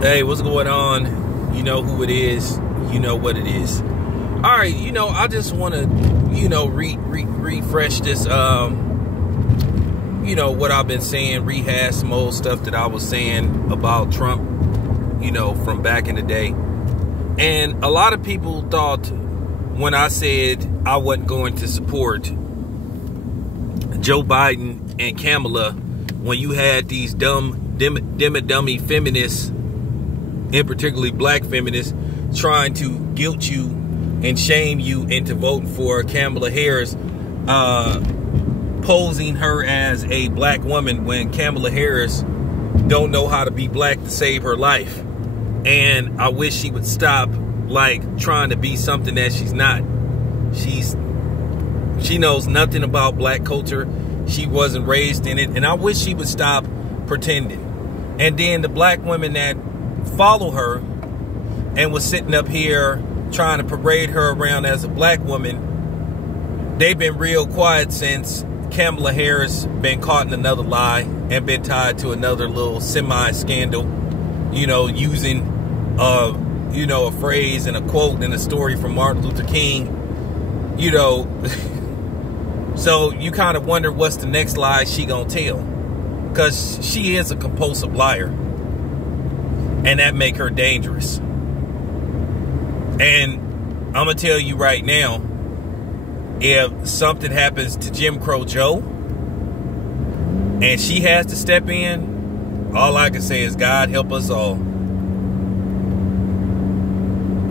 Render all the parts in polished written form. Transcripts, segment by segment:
Hey, what's going on? You know who it is. You know what it is. All right, I just want to, refresh this, what I've been saying, rehash some old stuff that I was saying about Trump, from back in the day. And a lot of people thought when I said I wasn't going to support Joe Biden and Kamala, when you had these dummy feminists, and particularly black feminists, trying to guilt you and shame you into voting for Kamala Harris, posing her as a black woman when Kamala Harris don't know how to be black to save her life. And I wish she would stop trying to be something that she's not. She knows nothing about black culture. She wasn't raised in it, and I wish she would stop pretending. And then the black women that follow her and was sitting up here trying to parade her around as a black woman, they've been real quiet since Kamala Harris been caught in another lie and been tied to another little semi-scandal, using a phrase and a quote and a story from Martin Luther King, so you kind of wonder what's the next lie she gonna tell, because she is a compulsive liar, and that make her dangerous. And I'm gonna tell you right now, if something happens to Jim Crow Joe and she has to step in, all I can say is God help us all.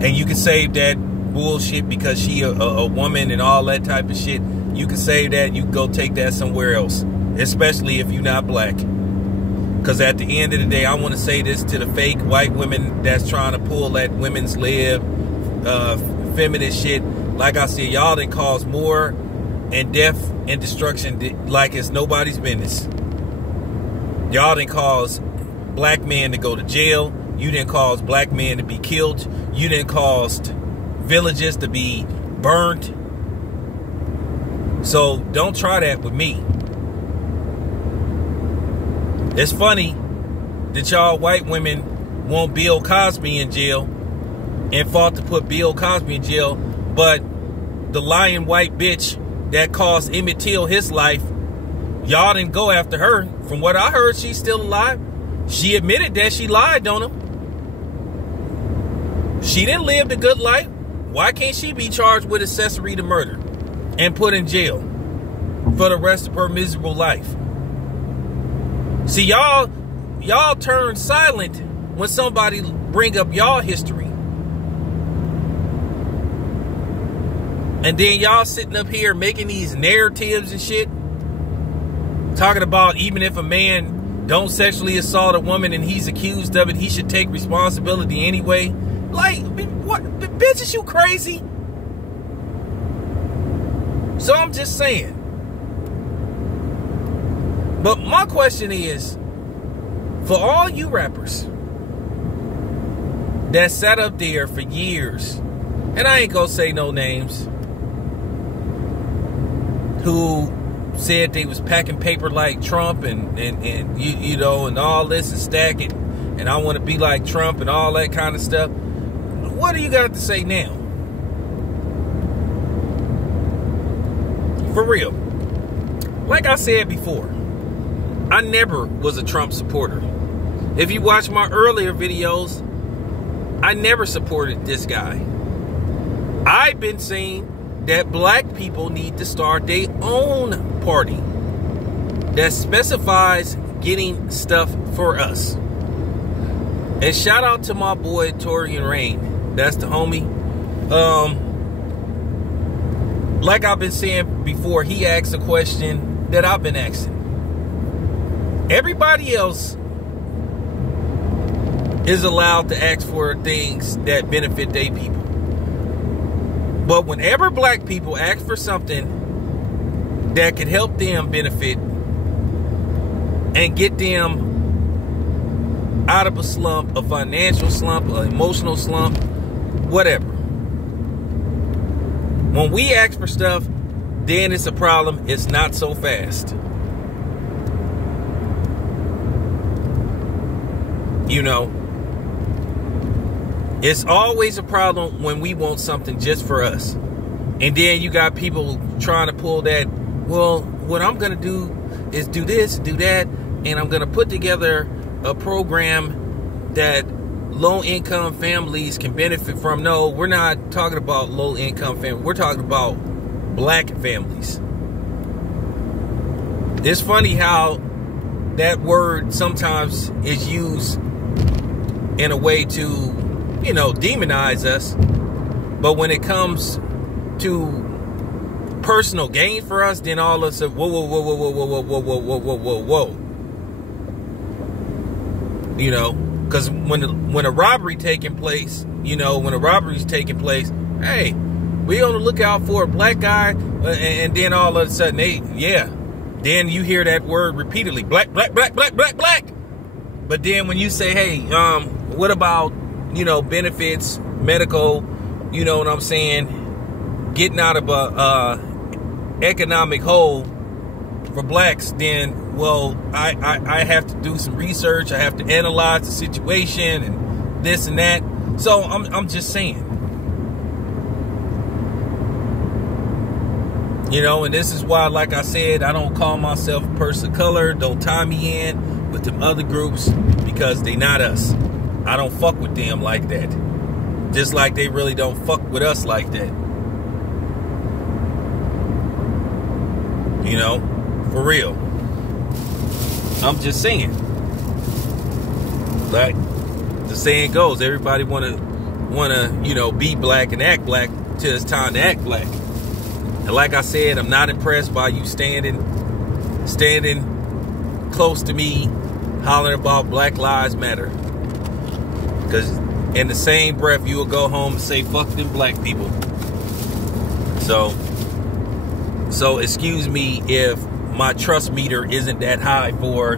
And you can save that bullshit because she a woman and all that type of shit. You can save that. You can go take that somewhere else, especially if you're not black. Because at the end of the day, I want to say this to the fake white women that's trying to pull that women's lib, feminist shit. Like I said, y'all done cause more and death and destruction like it's nobody's business. Y'all done cause black men to go to jail. You didn't cause black men to be killed. You didn't cause villages to be burnt. So don't try that with me. It's funny that y'all white women want Bill Cosby in jail and fought to put Bill Cosby in jail, but the lying white bitch that cost Emmett Till his life, y'all didn't go after her. From what I heard, she's still alive. She admitted that she lied on him. She didn't live the good life. Why can't she be charged with accessory to murder and put in jail for the rest of her miserable life? See, y'all turn silent when somebody bring up y'all history. And then y'all sitting up here making these narratives and shit, talking about even if a man don't sexually assault a woman and he's accused of it, he should take responsibility anyway. What? Bitch, is you crazy? So I'm just saying. But my question is, for all you rappers that sat up there for years, and I ain't gonna say no names, who said they was packing paper like Trump and all this and stacking, and I want to be like Trump and all that kind of stuff. What do you got to say now? For real. Like I said before, I never was a Trump supporter. If you watch my earlier videos, I never supported this guy. I've been saying that black people need to start their own party that specifies getting stuff for us. And shout out to my boy Torian Rain. That's the homie. Like I've been saying before, he asked a question that I've been asking. Everybody else is allowed to ask for things that benefit their people. But whenever black people ask for something that could help them benefit and get them out of a slump, a financial slump, an emotional slump, whatever. When we ask for stuff, then it's a problem. It's not so fast. It's always a problem when we want something just for us. And then you got people trying to pull that, well, what I'm going to do is do this, do that, and I'm going to put together a program that low-income families can benefit from. No, we're not talking about low-income families. We're talking about black families. It's funny how that word sometimes is used in a way to, demonize us. But when it comes to personal gain for us, then all of us say, whoa, whoa, whoa, whoa, whoa, whoa, whoa, whoa, whoa, whoa, whoa, whoa. Because when a robbery taking place, hey, we on the lookout for a black guy, and then all of a sudden, then you hear that word repeatedly, black, black, black, black, black, black. But then when you say, hey, what about, benefits, medical, you know what I'm saying, getting out of a economic hole for blacks, then, well, I have to do some research. I have to analyze the situation and this and that. So I'm just saying, and this is why, like I said, I don't call myself a person of color. Don't tie me in with them other groups, because they not us. I don't fuck with them like that. Just like they really don't fuck with us like that. For real. I'm just saying. Like the saying goes, everybody wanna, be black and act black till it's time to act black. And like I said, I'm not impressed by you standing close to me, hollering about Black Lives Matter. Because in the same breath, you will go home and say, fuck them black people. So excuse me if my trust meter isn't that high for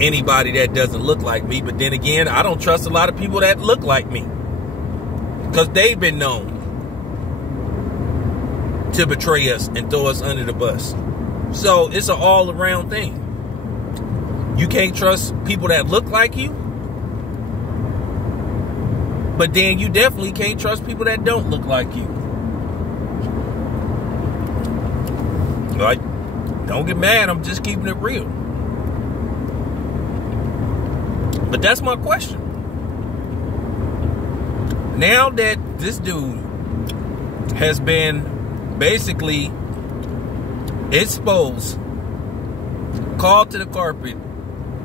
anybody that doesn't look like me. But then again, I don't trust a lot of people that look like me, because they've been known to betray us and throw us under the bus. So it's an all-around thing. You can't trust people that look like you, but then you definitely can't trust people that don't look like you. Like, don't get mad, I'm just keeping it real. But that's my question. Now that this dude has been basically exposed, called to the carpet,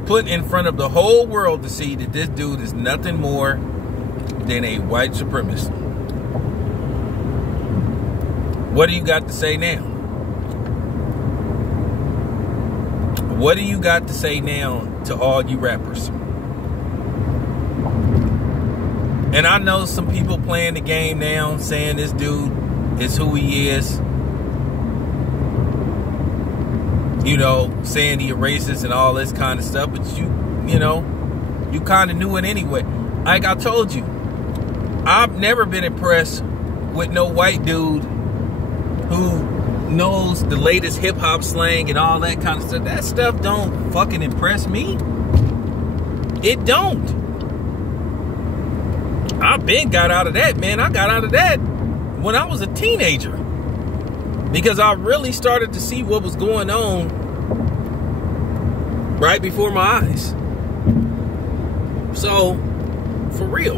put in front of the whole world to see that this dude is nothing more than a white supremacist, what do you got to say now? What do you got to say now to all you rappers? And I know some people playing the game now, saying this dude is who he is. Saying he a racist and all this kind of stuff. But you kind of knew it anyway. Like I told you, I've never been impressed with no white dude who knows the latest hip-hop slang and all that kind of stuff. That stuff don't fucking impress me. It don't. I've been got out of that, man. I got out of that when I was a teenager, because I really started to see what was going on right before my eyes. So, for real,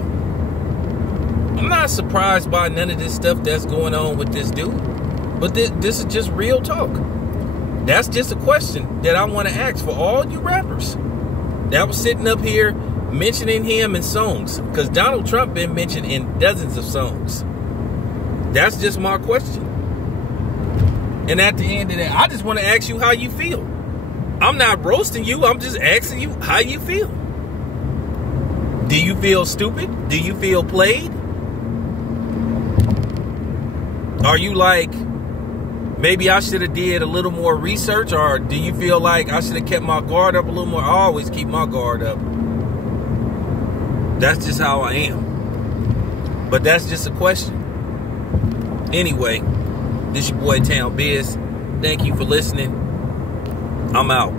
I'm not surprised by none of this stuff that's going on with this dude. But this is just real talk. That's just a question that I want to ask for all you rappers that was sitting up here mentioning him in songs. Because Donald Trump been mentioned in dozens of songs. That's just my question. And at the end of that, I just want to ask you how you feel. I'm not roasting you. I'm just asking you how you feel. Do you feel stupid? Do you feel played? Are you like, maybe I should have did a little more research? Or do you feel like I should have kept my guard up a little more? I always keep my guard up. That's just how I am. But that's just a question. Anyway, this your boy Town Biz. Thank you for listening. I'm out.